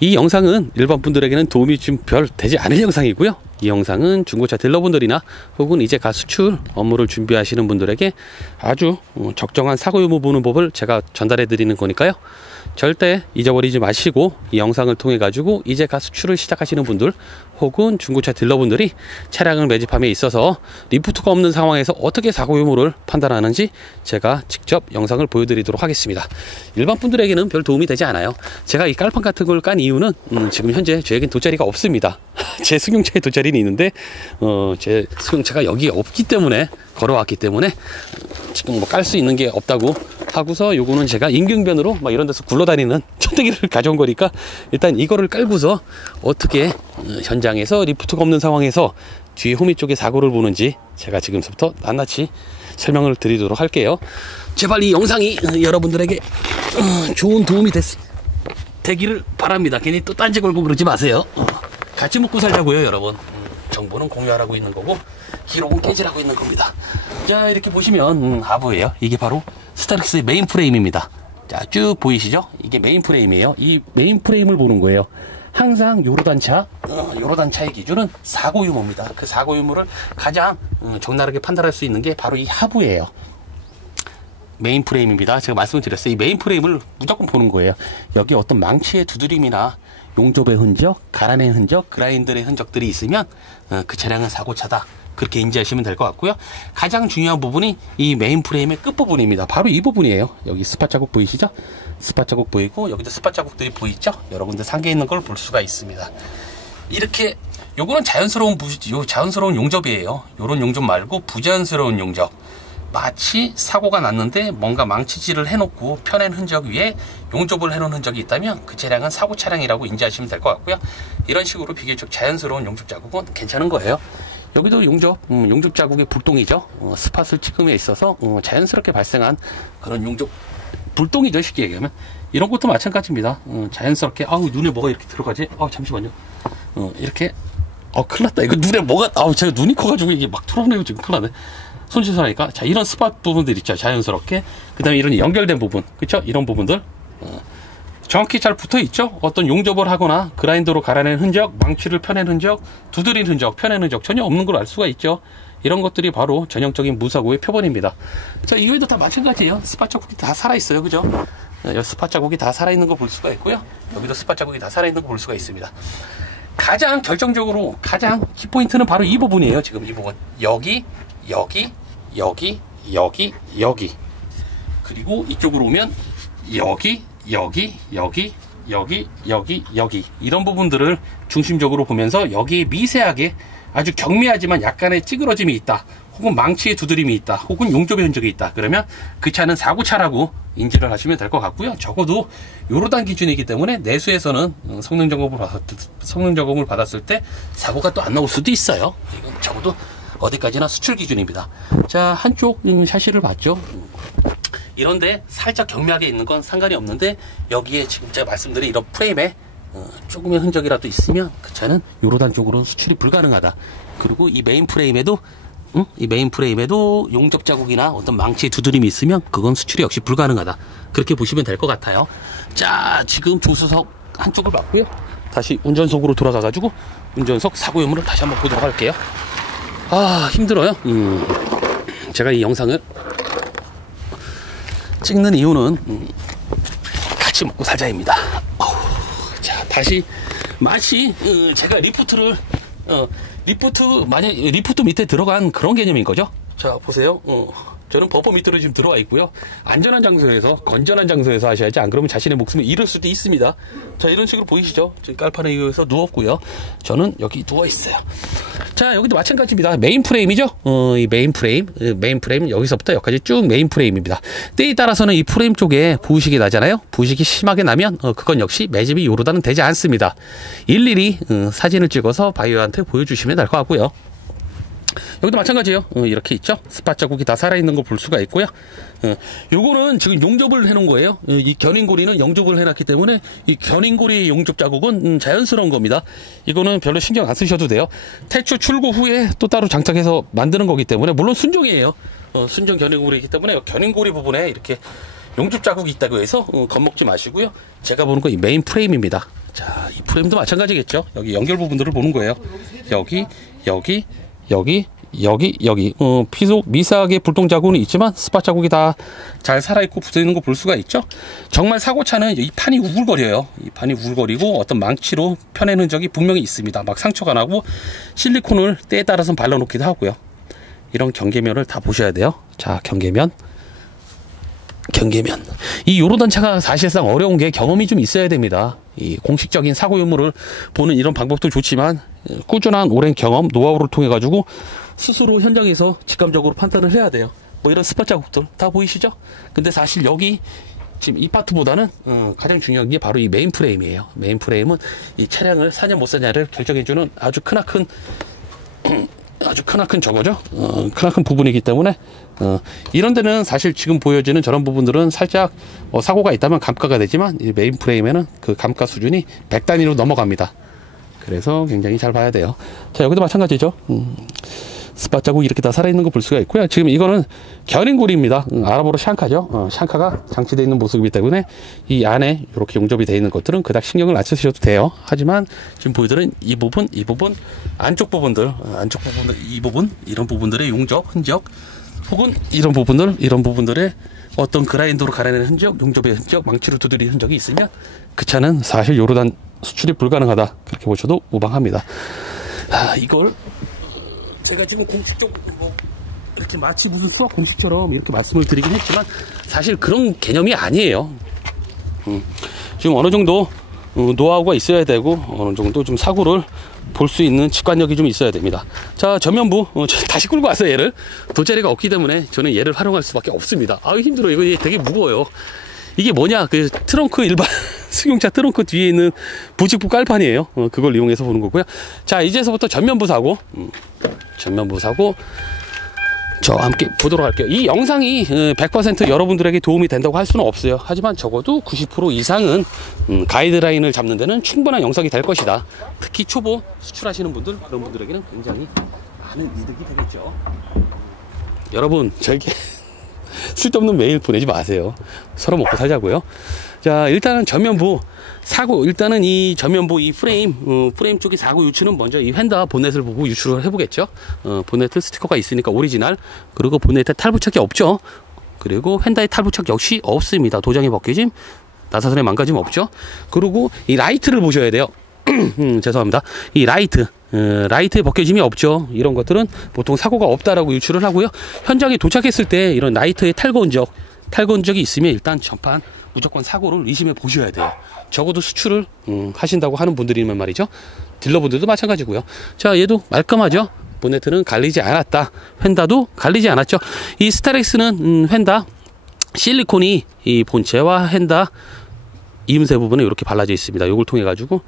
이 영상은 일반 분들에게는 도움이 좀 별 되지 않을 영상이고요. 이 영상은 중고차 딜러분들이나 혹은 이제 가 수출 업무를 준비하시는 분들에게 아주 적정한 사고 유무 보는 법을 제가 전달해 드리는 거니까요. 절대 잊어버리지 마시고 이 영상을 통해 가지고 이제 가 수출을 시작하시는 분들 혹은 중고차 딜러분들이 차량을 매집함에 있어서 리프트가 없는 상황에서 어떻게 사고 유무를 판단하는지 제가 직접 영상을 보여드리도록 하겠습니다. 일반 분들에게는 별 도움이 되지 않아요. 제가 이 깔판 같은 걸 깐 이유는 지금 현재 저에겐 돗자리가 없습니다. 제 승용차에 돗자리는 있는데 제 승용차가 여기에 없기 때문에 걸어왔기 때문에 지금 뭐 깔 수 있는 게 없다고 하고서 요거는 제가 임경변으로 막 이런 데서 굴러다니는 천대기를 가져온 거니까 일단 이거를 깔고서 어떻게 현장에서 리프트가 없는 상황에서 뒤에 호미 쪽에 사고를 보는지 제가 지금부터 낱낱이 설명을 드리도록 할게요. 제발 이 영상이 여러분들에게 좋은 도움이 되기를 바랍니다. 괜히 또 딴지 걸고 그러지 마세요. 같이 먹고 살자고요, 여러분. 정보는 공유하라고 있는 거고 기록은 깨지라고 있는 겁니다. 자, 이렇게 보시면 하부예요. 이게 바로 스타렉스의 메인 프레임입니다. 자, 쭉 보이시죠? 이게 메인 프레임이에요. 이 메인 프레임을 보는 거예요. 항상 요로단차의 기준은 사고 유무입니다. 그 사고 유무를 가장 적나라하게 판단할 수 있는 게 바로 이 하부예요. 메인 프레임입니다. 제가 말씀을 드렸어요. 이 메인 프레임을 무조건 보는 거예요. 여기 어떤 망치의 두드림이나 용접의 흔적, 갈아낸 흔적, 그라인더의 흔적들이 있으면 그 차량은 사고차다. 그렇게 인지하시면 될 것 같고요. 가장 중요한 부분이 이 메인 프레임의 끝부분입니다. 바로 이 부분이에요. 여기 스팟 자국 보이시죠? 스팟 자국 보이고 여기도 스팟 자국들이 보이죠? 여러 군데 상계 있는 걸 볼 수가 있습니다. 이렇게 요거는 자연스러운 용접이에요. 요런 용접 말고 부자연스러운 용접. 마치 사고가 났는데 뭔가 망치질을 해놓고 펴낸 흔적 위에 용접을 해놓은 흔적이 있다면 그 차량은 사고 차량이라고 인지하시면 될 것 같고요. 이런 식으로 비교적 자연스러운 용접 자국은 괜찮은 거예요. 여기도 용접 자국의 불똥이죠. 스팟을 찍음에 있어서 자연스럽게 발생한 그런 용접 불똥이죠. 쉽게 얘기하면 이런 것도 마찬가지입니다. 자연스럽게 눈에 뭐가 이렇게 들어가지? 잠시만요. 이렇게 큰일 났다. 이거 눈에 뭐가 제가 눈이 커가지고 이게 막 털어내고 지금 큰일 나네. 손실하니까. 자, 이런 스팟 부분들 있죠. 자연스럽게. 그 다음에 이런 연결된 부분, 그쵸? 이런 부분들 정확히 잘 붙어 있죠. 어떤 용접을 하거나 그라인더로 갈아낸 흔적, 망치를 펴낸 흔적, 두드린 흔적, 펴낸 흔적 전혀 없는 걸 알 수가 있죠. 이런 것들이 바로 전형적인 무사고의 표본입니다. 자, 이외에도 다 마찬가지예요. 스팟 자국이 다 살아있어요. 그죠? 여기 스팟 자국이 다 살아있는 거 볼 수가 있고요. 여기도 스팟 자국이 다 살아있는 거 볼 수가 있습니다. 가장 결정적으로 가장 키포인트는 바로 이 부분이에요. 지금 이 부분. 여기 그리고 이쪽으로 오면 여기 이런 부분들을 중심적으로 보면서 여기에 미세하게 아주 경미하지만 약간의 찌그러짐이 있다, 혹은 망치의 두드림이 있다, 혹은 용접의 흔적이 있다, 그러면 그 차는 사고차라고 인지를 하시면 될 것 같고요. 적어도 요로단 기준이기 때문에 내수에서는 성능 점검을 받았을 때 사고가 또 안 나올 수도 있어요. 이건 적어도 어디까지나 수출 기준입니다. 자, 한쪽 샤시를 봤죠. 이런데 살짝 경미하게 있는 건 상관이 없는데 여기에 지금 제가 말씀드린 이런 프레임에 조금의 흔적이라도 있으면 그 차는 요로단 쪽으로는 수출이 불가능하다. 그리고 이 메인 프레임에도 용접 자국이나 어떤 망치의 두드림이 있으면 그건 수출이 역시 불가능하다. 그렇게 보시면 될 것 같아요. 자, 지금 조수석 한쪽을 봤고요. 다시 운전석으로 돌아가 가지고 운전석 사고 유무를 다시 한번 보도록 할게요. 힘들어요. 제가 이 영상을 찍는 이유는 같이 먹고 살자입니다. 자, 다시 마치 제가 리프트 밑에 들어간 그런 개념인 거죠. 자, 보세요. 저는 버퍼 밑으로 지금 들어와 있고요. 안전한 장소에서, 건전한 장소에서 하셔야지, 안 그러면 자신의 목숨을 잃을 수도 있습니다. 자, 이런 식으로 보이시죠? 지금 깔판에 의해서 누웠고요. 저는 여기 누워 있어요. 자, 여기도 마찬가지입니다. 메인 프레임이죠? 이 메인 프레임 여기서부터 여기까지 쭉 메인 프레임입니다. 때에 따라서는 이 프레임 쪽에 부식이 나잖아요. 부식이 심하게 나면 그건 역시 매집이 요로단은 되지 않습니다. 일일이 사진을 찍어서 바이어한테 보여주시면 될 것 같고요. 여기도 마찬가지예요. 이렇게 있죠. 스팟 자국이 다 살아있는 걸 볼 수가 있고요. 요거는 지금 용접을 해놓은 거예요. 이 견인고리는 용접을 해놨기 때문에 이 견인고리의 용접 자국은 자연스러운 겁니다. 이거는 별로 신경 안 쓰셔도 돼요. 태초 출고 후에 또 따로 장착해서 만드는 거기 때문에, 물론 순정이에요. 순정 견인고리이기 때문에 견인고리 부분에 이렇게 용접 자국이 있다고 해서 겁먹지 마시고요. 제가 보는 건 이 메인 프레임입니다. 자, 이 프레임도 마찬가지겠죠. 여기 연결 부분들을 보는 거예요. 여기, 여기, 여기, 여기, 피속 미세하게 불통 자국은 있지만 스팟 자국이 다 잘 살아있고 붙어있는 거 볼 수가 있죠. 정말 사고차는 이 판이 우글거려요. 이 판이 우글거리고 어떤 망치로 펴낸 흔적이 분명히 있습니다. 막 상처가 나고 실리콘을 때에 따라서는 발라놓기도 하고요. 이런 경계면을 다 보셔야 돼요. 자, 경계면. 이 요로단 차가 사실상 어려운 게 경험이 좀 있어야 됩니다. 이 공식적인 사고 유무를 보는 이런 방법도 좋지만 꾸준한 오랜 경험, 노하우를 통해 가지고 스스로 현장에서 직감적으로 판단을 해야 돼요. 뭐 이런 스팟 자국들 다 보이시죠? 근데 사실 여기 지금 이 파트보다는 가장 중요한 게 바로 이 메인 프레임이에요. 메인 프레임은 이 차량을 사냐 못 사냐를 결정해주는 아주 크나큰 저거죠. 크나큰 부분이기 때문에 이런 데는 사실 지금 보여지는 저런 부분들은 살짝 사고가 있다면 감가가 되지만 이 메인 프레임에는 그 감가 수준이 100단위로 넘어갑니다. 그래서 굉장히 잘 봐야 돼요. 자, 여기도 마찬가지죠. 스팟 자국 이렇게 다 살아있는 거 볼 수가 있고요. 지금 이거는 견인구리입니다. 아랍어로 샹카죠. 샹카가 장치되어 있는 모습이기 때문에 이 안에 이렇게 용접이 되어 있는 것들은 그닥 신경을 안 쓰셔도 돼요. 하지만 지금 보여드린 이 부분, 안쪽 부분들, 이 부분, 이런 부분들의 용접, 흔적, 혹은 이런 부분들의 어떤 그라인더로 갈아내는 흔적, 용접의 흔적, 망치로 두드린 흔적이 있으면 그 차는 사실 요로단 수출이 불가능하다. 그렇게 보셔도 무방합니다. 이걸 제가 지금 공식적으로 이렇게 마치 무슨 수학 공식처럼 이렇게 말씀을 드리긴 했지만 사실 그런 개념이 아니에요. 지금 어느 정도 노하우가 있어야 되고 어느 정도 좀 사고를 볼 수 있는 직관력이 좀 있어야 됩니다. 자, 전면부 다시 끌고 와서 얘를 돗자리가 없기 때문에 저는 얘를 활용할 수밖에 없습니다. 아유, 힘들어. 이거 되게 무거워요. 이게 뭐냐, 그 트렁크 일반 승용차 트렁크 뒤에 있는 부직부 깔판이에요. 그걸 이용해서 보는 거고요. 자, 이제서부터 전면부 사고 저와 함께 보도록 할게요. 이 영상이 100% 여러분들에게 도움이 된다고 할 수는 없어요. 하지만 적어도 90% 이상은 가이드라인을 잡는 데는 충분한 영상이 될 것이다. 특히 초보 수출하시는 분들, 그런 분들에게는 굉장히 많은 이득이 되겠죠. 여러분, 저에게 쓸데없는 메일 보내지 마세요. 서로 먹고 살자고요. 자, 일단은 전면부 사고, 일단은 이 전면부 이 프레임 쪽의 사고 유추는 먼저 이 휀다 보넷을 보고 유추를 해보겠죠. 보넷 스티커가 있으니까 오리지널, 그리고 보넷에 탈부착이 없죠. 그리고 휀다의 탈부착 역시 없습니다. 도장이 벗겨짐, 나사선의 망가짐 없죠. 그리고 이 라이트를 보셔야 돼요. 죄송합니다. 이 라이트의 벗겨짐이 없죠. 이런 것들은 보통 사고가 없다라고 유추를 하고요. 현장에 도착했을 때 이런 라이트의 탈거 흔적이 있으면 일단 전판 무조건 사고를 의심해 보셔야 돼요. 적어도 수출을 하신다고 하는 분들이면 말이죠. 딜러분들도 마찬가지고요. 자, 얘도 말끔하죠. 보네트는 갈리지 않았다. 휀다도 갈리지 않았죠. 이 스타렉스는 휀다 실리콘이 이 본체와 휀다 이음새 부분에 이렇게 발라져 있습니다. 이걸 통해 가지고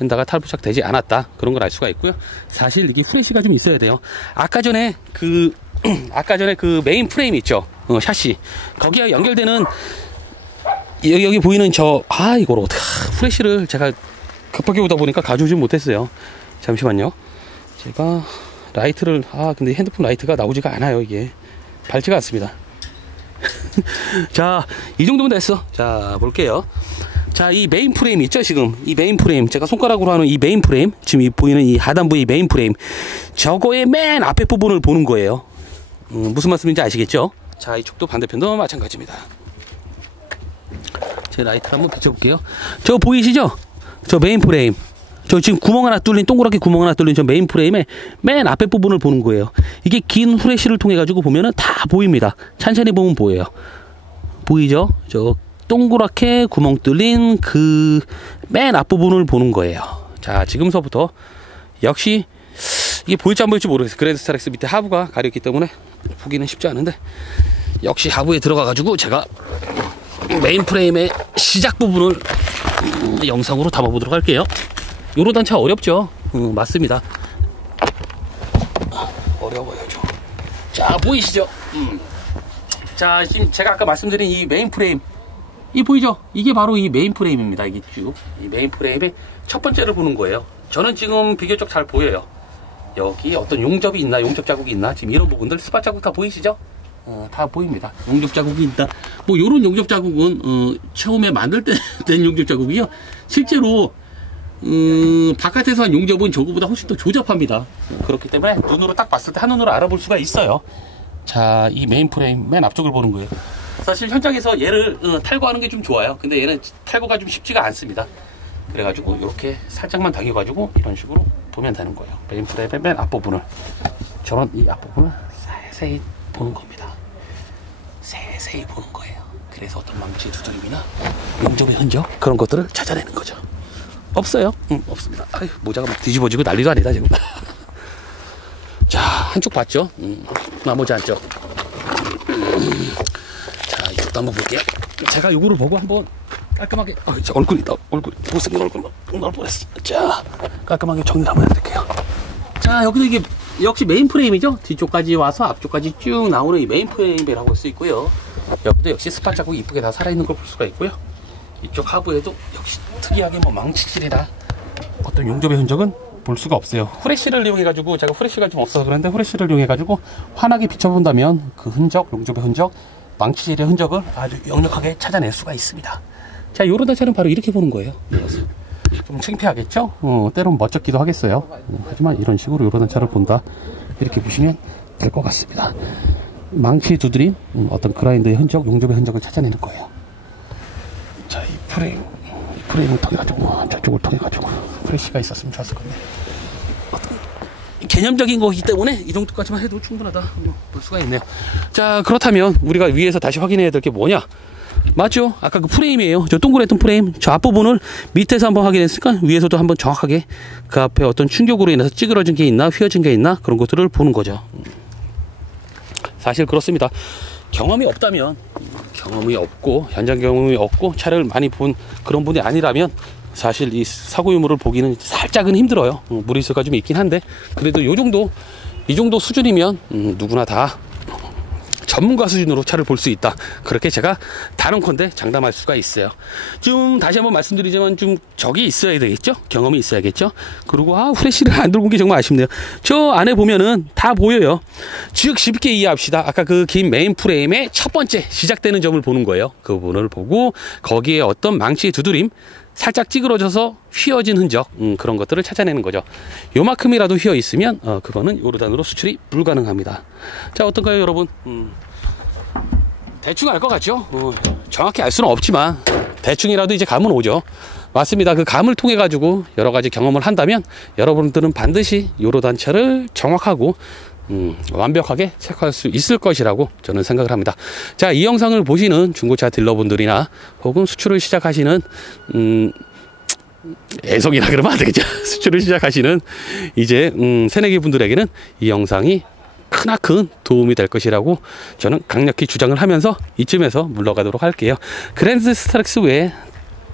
휀다가 탈부착 되지 않았다, 그런 걸 알 수가 있고요. 사실 이게 프레시가 좀 있어야 돼요. 아까 전에 그 메인 프레임 있죠. 샤시 거기에 연결되는 여기 보이는 이걸 어떻게 프레시를 제가 급하게 오다 보니까 가져오지 못했어요. 잠시만요. 제가 라이트를 근데 핸드폰 라이트가 나오지가 않아요. 이게 밝지가 않습니다. 자, 이 정도면 됐어. 자, 볼게요. 자, 이 메인 프레임 있죠. 지금 이 메인 프레임, 제가 손가락으로 하는 이 메인 프레임, 지금 이 보이는 이 하단부의 메인 프레임, 저거의 맨 앞에 부분을 보는 거예요. 무슨 말씀인지 아시겠죠? 자, 이쪽도 반대편도 마찬가지입니다. 제 라이트를 한번 비춰볼게요. 저 보이시죠? 저 메인 프레임, 저 지금 구멍 하나 뚫린, 동그랗게 구멍 하나 뚫린 저 메인 프레임의 맨 앞에 부분을 보는 거예요. 이게 긴 후레쉬를 통해 가지고 보면은 다 보입니다. 찬찬히 보면 보여요. 보이죠? 저 동그랗게 구멍 뚫린 그 맨 앞부분을 보는 거예요. 자, 지금서부터 역시 이게 보일지 안 보일지 모르겠어요. 그랜드 스타렉스 밑에 하부가 가렸기 때문에 보기는 쉽지 않은데, 역시 하부에 들어가 가지고 제가 메인 프레임의 시작 부분을 영상으로 담아보도록 할게요. 요로단 차 어렵죠? 맞습니다. 어려워요 좀. 자, 보이시죠? 자, 지금 제가 아까 말씀드린 이 메인 프레임, 이 보이죠? 이게 바로 이 메인 프레임입니다. 이게 쭉 이 메인 프레임의 첫 번째를 보는 거예요. 저는 지금 비교적 잘 보여요. 여기 어떤 용접이 있나, 용접 자국이 있나, 지금 이런 부분들 스팟 자국 다 보이시죠? 다 보입니다. 용접 자국이 있다. 뭐 요런 용접 자국은 처음에 만들 때 된 용접 자국이요. 실제로 바깥에서 한 용접은 저거보다 훨씬 더 조잡합니다. 그렇기 때문에 눈으로 딱 봤을 때 한눈으로 알아볼 수가 있어요. 자, 이 메인 프레임 맨 앞쪽을 보는 거예요. 사실 현장에서 얘를 탈거하는 게 좀 좋아요. 근데 얘는 탈거가 좀 쉽지가 않습니다. 그래가지고 이렇게 살짝만 당겨가지고 이런 식으로 보면 되는 거예요. 메인 프레임의 맨 앞부분을, 저는 이 앞부분을 세세히 보는 겁니다. 세세히 보는 거예요. 그래서 어떤 망치 두드림이나 용접의 흔적, 그런 것들을 찾아내는 거죠. 없어요? 없습니다. 아유, 모자가 막 뒤집어지고 난리도 아니다 지금. 자, 한쪽 봤죠? 나머지 한쪽. 자, 이것도 한번 볼게요. 제가 요거를 보고 한번 깔끔하게, 자, 얼굴이다. 얼굴, 못생긴 얼굴 나올 뻔했어. 자, 깔끔하게 정리를 한번 해드릴게요. 자, 여기도 이게 역시 메인 프레임이죠? 뒤쪽까지 와서 앞쪽까지 쭉 나오는 이 메인 프레임이라고 할 수 있고요. 여기도 역시 스팟 자국이 이쁘게 다 살아있는 걸 볼 수가 있고요. 이쪽 하부에도 역시 특이하게 뭐 망치질이나 어떤 용접의 흔적은 볼 수가 없어요. 후레쉬를 이용해가지고, 제가 후레쉬가 좀 없어서 그런데 후레쉬를 이용해가지고 환하게 비춰본다면 그 흔적, 용접의 흔적, 망치질의 흔적을 아주 역력하게 찾아낼 수가 있습니다. 자, 요런 단차는 바로 이렇게 보는 거예요. 좀 창피하겠죠? 때로는 멋쩍기도 하겠어요. 하지만 이런 식으로 요런 단차를 본다, 이렇게 보시면 될 것 같습니다. 망치 두드림, 어떤 그라인더의 흔적, 용접의 흔적을 찾아내는 거예요. 자, 이 프레임을 통해가지고, 저쪽을 통해가지고 프레쉬가 있었으면 좋았을 건데, 개념적인 거기 때문에 이 정도까지만 해도 충분하다 볼 수가 있네요. 자, 그렇다면 우리가 위에서 다시 확인해야 될 게 뭐냐? 맞죠? 아까 그 프레임이에요. 저 동그랬던 프레임, 저 앞부분을 밑에서 한번 확인했으니까 위에서도 한번 정확하게 그 앞에 어떤 충격으로 인해서 찌그러진 게 있나, 휘어진 게 있나, 그런 것들을 보는 거죠. 사실 그렇습니다. 경험이 없다면, 경험이 없고 현장 경험이 없고 차를 많이 본 그런 분이 아니라면 사실 이 사고 유무를 보기는 살짝은 힘들어요. 무리수가 좀 있긴 한데, 그래도 이 정도 수준이면 누구나 다 전문가 수준으로 차를 볼 수 있다, 그렇게 제가 단언컨대 장담할 수가 있어요. 좀 다시 한번 말씀드리지만 좀 적이 있어야 되겠죠? 경험이 있어야겠죠? 그리고 후레쉬를 안 들고 온 게 정말 아쉽네요. 저 안에 보면은 다 보여요. 즉 쉽게 이해합시다. 아까 그 긴 메인 프레임의 첫 번째 시작되는 점을 보는 거예요. 그 부분을 보고 거기에 어떤 망치의 두드림, 살짝 찌그러져서 휘어진 흔적, 그런 것들을 찾아내는 거죠. 요만큼이라도 휘어 있으면 그거는 요르단으로 수출이 불가능합니다. 자, 어떤가요 여러분? 대충 알 것 같죠? 정확히 알 수는 없지만 대충이라도 이제 감은 오죠. 맞습니다. 그 감을 통해 가지고 여러 가지 경험을 한다면 여러분들은 반드시 요르단 차를 정확하고 완벽하게 체크할 수 있을 것이라고 저는 생각을 합니다. 자, 이 영상을 보시는 중고차 딜러분들이나 혹은 수출을 시작하시는 애송이라 그러면 안 되겠죠. 수출을 시작하시는 이제 새내기 분들에게는 이 영상이 크나큰 도움이 될 것이라고 저는 강력히 주장을 하면서 이쯤에서 물러가도록 할게요. 그랜드 스타렉스 외에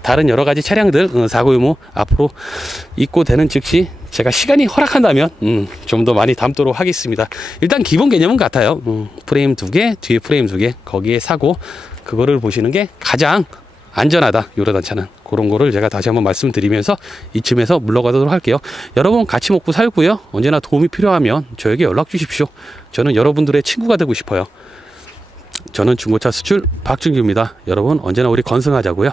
다른 여러 가지 차량들 사고 유무 앞으로 있고 되는 즉시 제가 시간이 허락한다면 좀 더 많이 담도록 하겠습니다. 일단 기본 개념은 같아요. 프레임 2개, 뒤에 프레임 2개, 거기에 사고, 그거를 보시는 게 가장 안전하다, 요르단 차는. 그런 거를 제가 다시 한번 말씀드리면서 이쯤에서 물러가도록 할게요. 여러분 같이 먹고 살고요. 언제나 도움이 필요하면 저에게 연락 주십시오. 저는 여러분들의 친구가 되고 싶어요. 저는 중고차 수출 박준규입니다. 여러분 언제나 우리 건승하자고요.